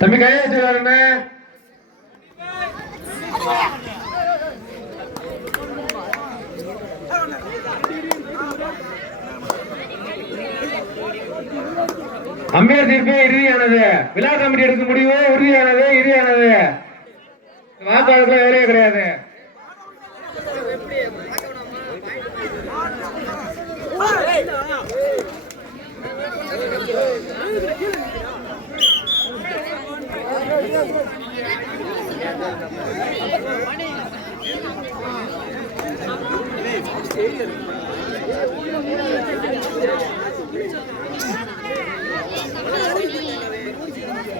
தம்பி கையாச்சு வச்சு வரணுமே இறுதியானது. விழா கமிட்டி எடுக்கும் முடிவு உறுதியானது இறுதியானது. வாக்காளர்கள் வேலையே கிடையாது.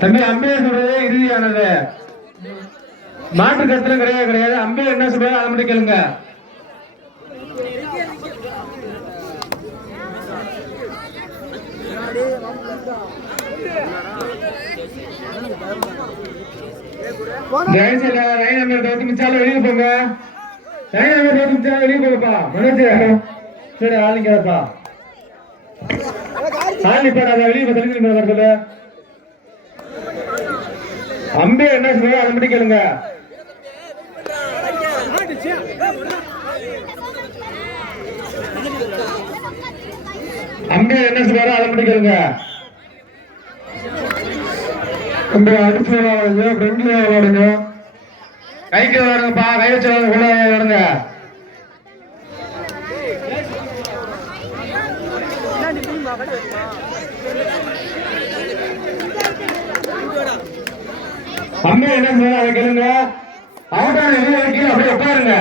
தமிழ் அம்பேர் இறுதியானது. மாற்று கருத்துல கிடையாது கிடையாது. அம்பேர் என்ன சொல்றாரு? அதை மட்டும் கேளுங்க. ஜெயசீல நம்பர் வெளியே போங்க. லைன் நம்பர் தோத்து வெளியே போங்கப்பா. மனோஜ் சரி ஆள் நிக்காதப்பா ஆள் நிப்பாடா வெளியே தெலுங்கு நிப்பாட சொல்லு அம்பே என்ன சொல்றாரு? அதை மட்டும் கேளுங்க. அங்க என்ன சொல்றாரு அதை பிடிக்கிறங்க கேளுங்க. அடிச்சு விளையாடுங்க ஃப்ரெண்ட்லி விளையாடுங்க. கைக்கு விளையாடுங்கப்பா கை வச்சு விளையாடுங்க, அம்மா என்ன சொல்றாங்க அதை கேளுங்க. அவுட்டான வெளியே கீழே அப்படியே உட்காருங்க.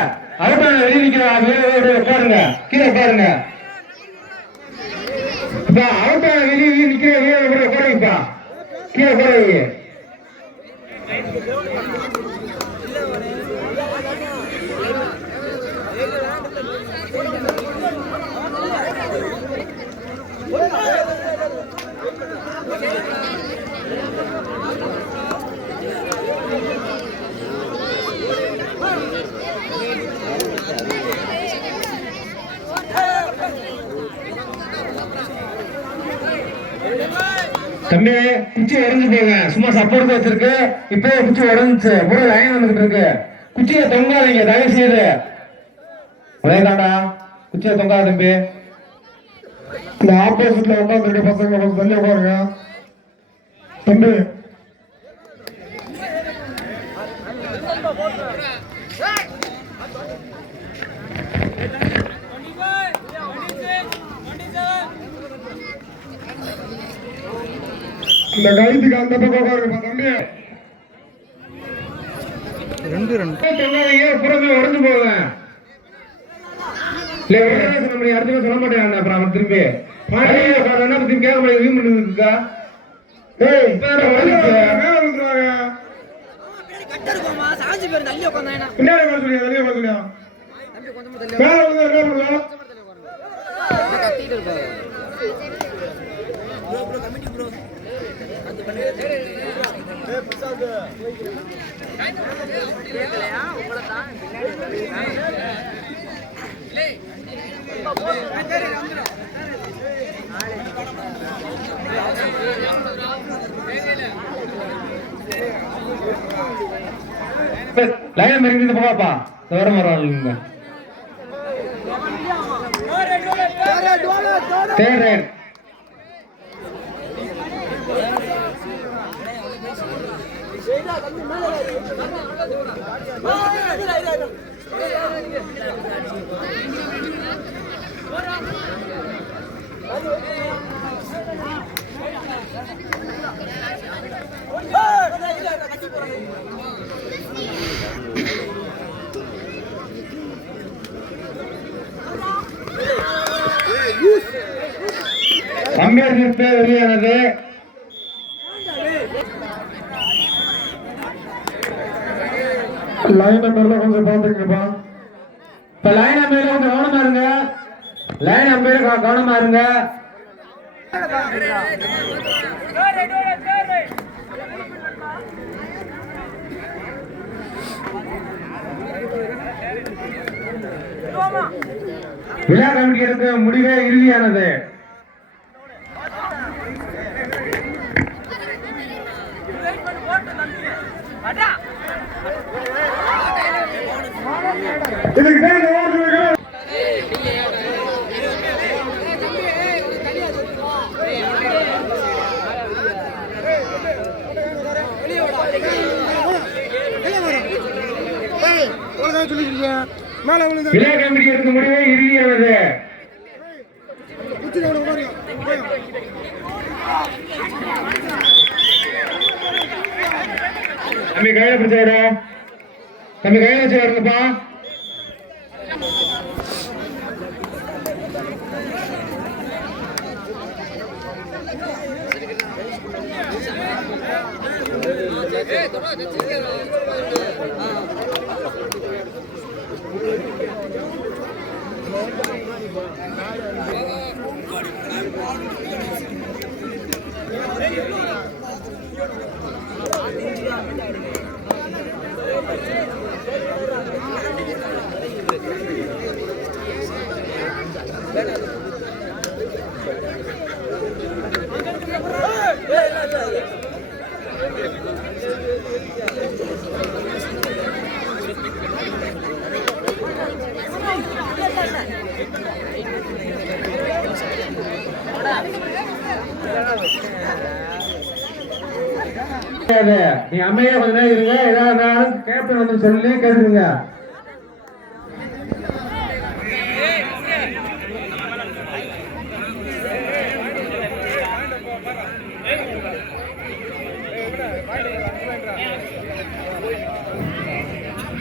அவுட்டான வெளியே நிக்கிற வெளியே அப்படியே உட்காருங்க. கீழே உட்காருங்க. இப்ப வெளியே வெளியே நிக்கிற வெளியே அப்படியே கீழே உட்காருங்க தம்பி குச்சி உடஞ்சு போங்க சும்மா சப்போர்ட் வச்சிருக்கு இப்பவே குச்சி உடஞ்சிச்சு ஒரு லைன் வந்துட்டு இருக்கு. குச்சியை தொங்காதீங்க தயவு செய்து அதே குச்சியை தொங்காத தம்பி. இந்த ஆப்போசிட்ல உட்காந்துருக்க பசங்க கொஞ்சம் தள்ளி உட்காருங்க. தம்பி இந்த கைதுக்கு அந்த பக்கம் உட்காருங்க தம்பி ரெண்டு ரெண்டு. சொல்லாதீங்க புறமே உடஞ்சு போவேன் அடுத்த சொல்ல மாட்டேன் அப்புறம் அவன் திரும்பி திரும்பி கேட்க முடியாது வீம் பண்ணிருக்கா ஏய். மேல லைன் மறிந்து போவாப்பா தவிர மரம் தேர்ட் ரைட் லைனை மேல கொஞ்சம் பார்த்துங்கப்பா இப்ப லைன் அம்பையில கொஞ்சம் கவனமா இருங்க. லைன் அம்பையில கவனமா இருங்க. விழா கமிட்டியருக்கு முடிவே இறுதியானது. இதுக்கு தான் விழா கமிட்டி முடிவே இறுதியானது தம்பி கையில பிடிச்சவரா தம்பி கையில வச்சு வருங்கப்பா Yeah, yeah, yeah. நீ அமைதியா கொஞ்ச நேரம் இருங்க. ஏதாவது கேப்டன் வந்து சொல்லி கேட்டுருங்க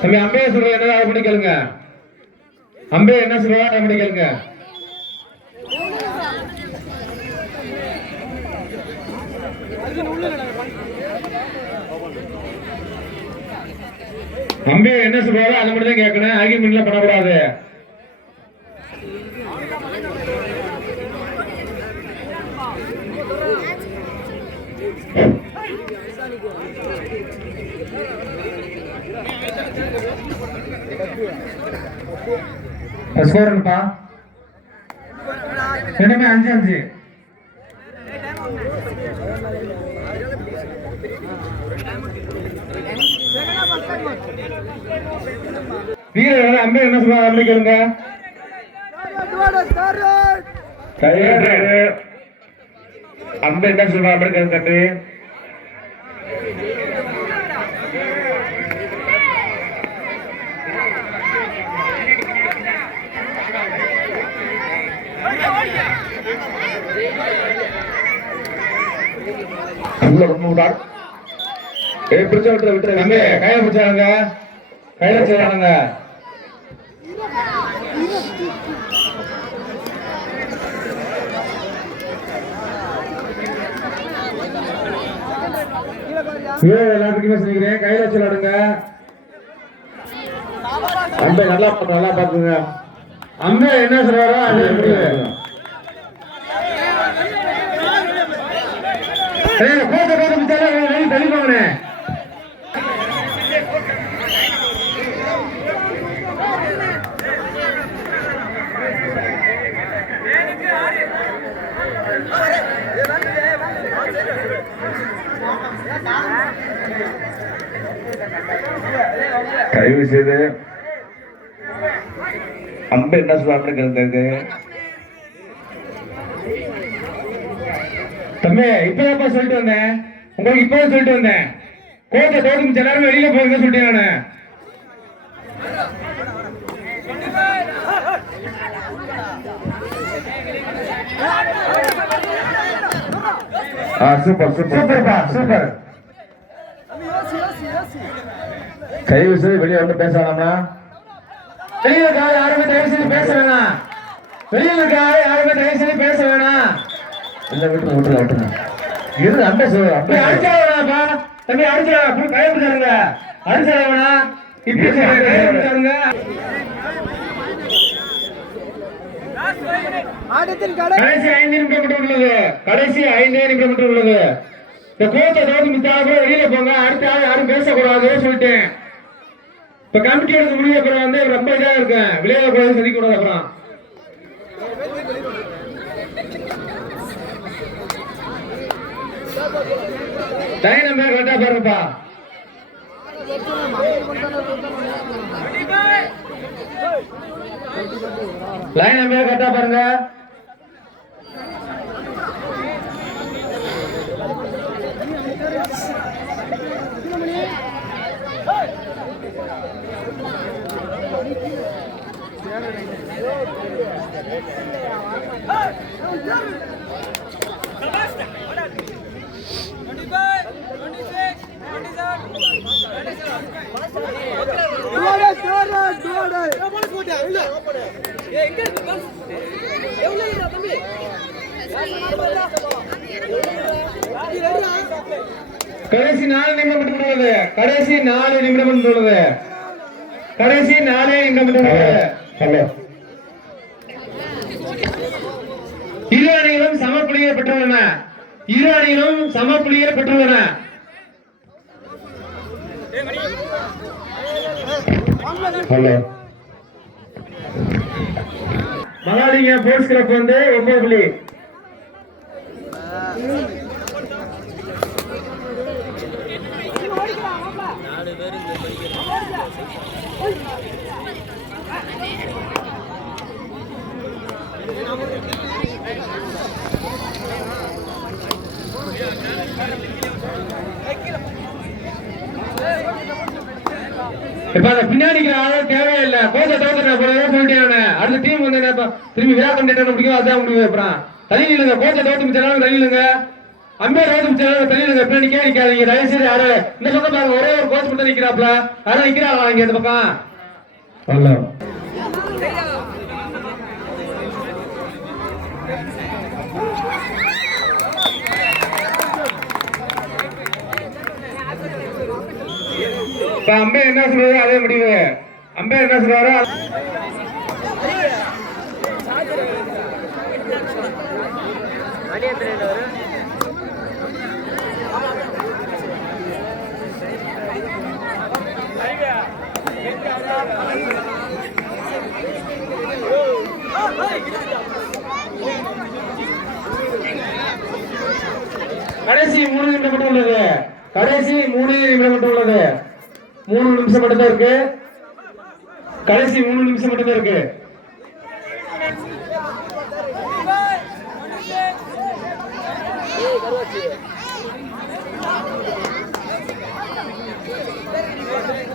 தம்பி அம்பே சொல்ற என்ன அதை பண்ணி கேளுங்க. அம்பே என்ன சொல்றா? அதை பண்ணி கேளுங்க. அம்பே என்ன சொல்றாரோ அதை மட்டும் தான் கேட்கணும் ஆர்கியூமெண்ட்லாம் பண்ணக்கூடாது. ஸ்கோர் என்னப்பா ரெண்டுமே அஞ்சு அஞ்சு வீரர் அம்பே என்ன சொல்லுவாங்க? அப்படி கேளுங்க. அம்பே என்ன சொல்றாங்க அப்படி தம்பி உள்ள பிடிச்ச விட்டுற விட்டுற தம்பி கையில பிடிச்சாங்க கையில வச்சுறானுங்க ஏன் எல்லாத்துக்குமே சொல்லிக்கிறேன் கையில வச்சு விளாடுங்க அம்பே நல்லா பார்த்து நல்லா பார்த்துங்க அம்பே என்ன சொல்றாரோ அது முடிவு ஏய், கோட்டை தயவு செய்து அம்ப என்ன சொல்றாங்கன்னு கேளுங்க தம்பி இப்பதான் சொல்லிட்டு வந்தேன். உங்களுக்கு இப்பதான் சொல்லிட்டு வந்தேன். கோட்டை தோற்று எல்லாரும் வெளியில போகுங்க சொல்லிட்டேன் நானு. Super super. சூப்பர்ப்பா சூப்பர். தயவு செய்து வெளியே வந்து பேச வெளியே இருக்கா யாருமே தயவு செய்து பேச வேணாம். வெளியே இருக்கா யாருமே தயவு செய்து பேச வேணாம். இல்ல விட்டுருங்க விட்டுருங்க விட்டுருங்க இரு அம்பே சொல்லு அம்பே அடிச்சிட தம்பி அடிச்சிட அப்படி கை பிடிச்சாருங்க அடிச்சிட வேணாம் இப்படி சொல்லுங்க, கை பிடிச்சாருங்க ஆட்டத்தின் கடை கடைசி ஐந்து நிமிடம் மட்டும் உள்ளது. கடைசி ஐந்தே நிமிடம் மட்டும் உள்ளது. இந்த கோச்சை தோத்து மித்தா கூட வெளியில போங்க. அடுத்த யாரும் பேசக்கூடாது சொல்லிட்டேன். இப்ப கமிட்டி எடுக்க முடிவு அப்புறம் வந்து ரொம்ப இதா இருக்கேன். விளையாட கூடாது சதிக்க கூடாது அப்புறம். லைன் நம்பர் கரெக்டா பாருப்பா லைன் நம்பர் கரெக்டா பாருங்க டோடை டோடை டோடை போன போட்டியா இல்ல ஏ எங்க இருக்கு பஸ் எவ்வளவு இல்ல தம்பி கடைசி நாலு நிமிடம் உள்ளது. கடைசி நாலு நிமிடம் உள்ளது. கடைசி நாலே நிமிடம் உள்ளது. இரு அணிகளும் சம புள்ளியை பெற்றுள்ளன. இரு அணிகளும் சம புள்ளியை பெற்றுள்ளன. ஹலோ. மகாலிங்க போர்ட்ஸ் கிளப் வந்து ஒன்பது புள்ளி. இப்ப அந்த பின்னாடி இருக்கிற தேவையில்லை. கோச்சை தோத்துற போறதே சொல்லிட்டேன் அடுத்த டீம் வந்து என்ன திரும்பி விழா பண்ணிட்டு முடியும் அதான் முடிவு அப்புறம் தள்ளி நில்லுங்க. கோச்சை தோத்து மிச்சாலும் தள்ளி நில்லுங்க. அம்பேர் ரோத்து மிச்சாலும் தள்ளி நில்லுங்க. பின்னாடி நிக்க நிக்காதீங்க. தயவு செய்து யாரு? இந்த சொந்த பாருங்க. ஒரே ஒரு கோச் மட்டும் நிக்கிறாப்ல யாரும் நிக்கிறாங்களா இங்க இந்த பக்கம்? ஹலோ அம்பே என்ன சொல்றாரு அதே முடிவு. அம்பே என்ன சொல்றாரு அது- கடைசி மூணு நிமிடம் மட்டும் உள்ளது கடைசி மூணு நிமிடம் மட்டும் உள்ளது மூணு நிமிஷம் மட்டும்தான் இருக்கு. கடைசி மூணு நிமிஷம் மட்டும் தான் இருக்கு.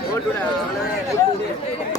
டோடை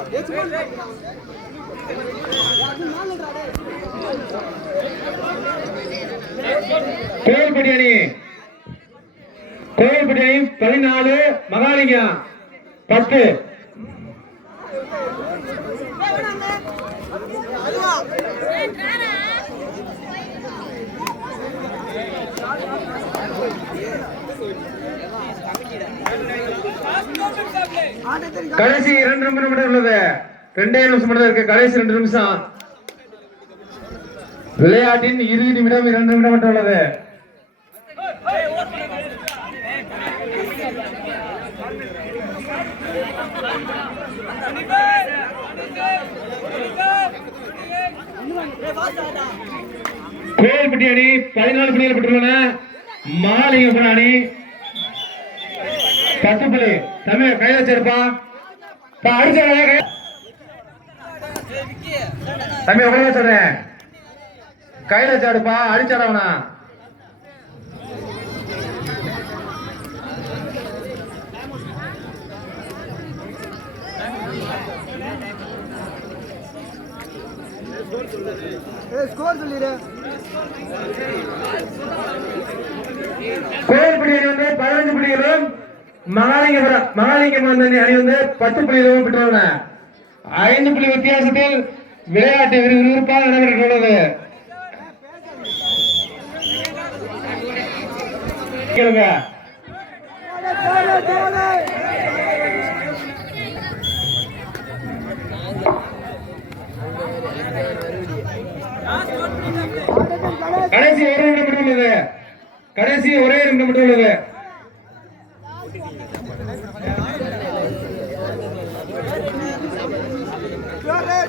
கோவில்பட்டி அணி கோவில்பட்டி அணி பதினாலு மகாலிங்கம் பத்து. ஆட்டத்தின் கடைசி இரண்டு நிமிடம் மட்டும் உள்ளது. ரெண்டே நிமிஷம் மட்டும் இருக்கு. கடைசி ரெண்டு நிமிஷம். விளையாட்டின் இறுதி நிமிடம் இரண்டு நிமிடம் மட்டும் உள்ளது. கோயில்பட்டி அணி பதினாலு புள்ளிகள் பெற்றுள்ளன. மாலை அணி பத்து புள்ளி தம்பி கையில வச்சிருப்பா அடிச்சாங்க தம்பி எவ்வளவு சொல்றேன் கையில வச்சாடுப்பா அடிச்சாடவனா ஸ்கோர் சொல்லிடு. அணி வந்து பதினஞ்சு புள்ளிகளும் மகாலிங்கபுரம் மகாலிங்கபுரம் அணி அணி வந்து பத்து புள்ளிகளும் பெற்றுள்ளன ஐந்து புள்ளி வித்தியாசத்தில் விளையாட்டு விறுவிறுப்பாக நடைபெற்றுள்ளது. கடைசி ஒரே நிமிடம் மட்டும் உள்ளது கடைசி ஒரே நிமிடம் மட்டும் உள்ளது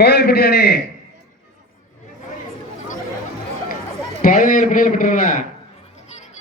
கோயில்பட்டி அணி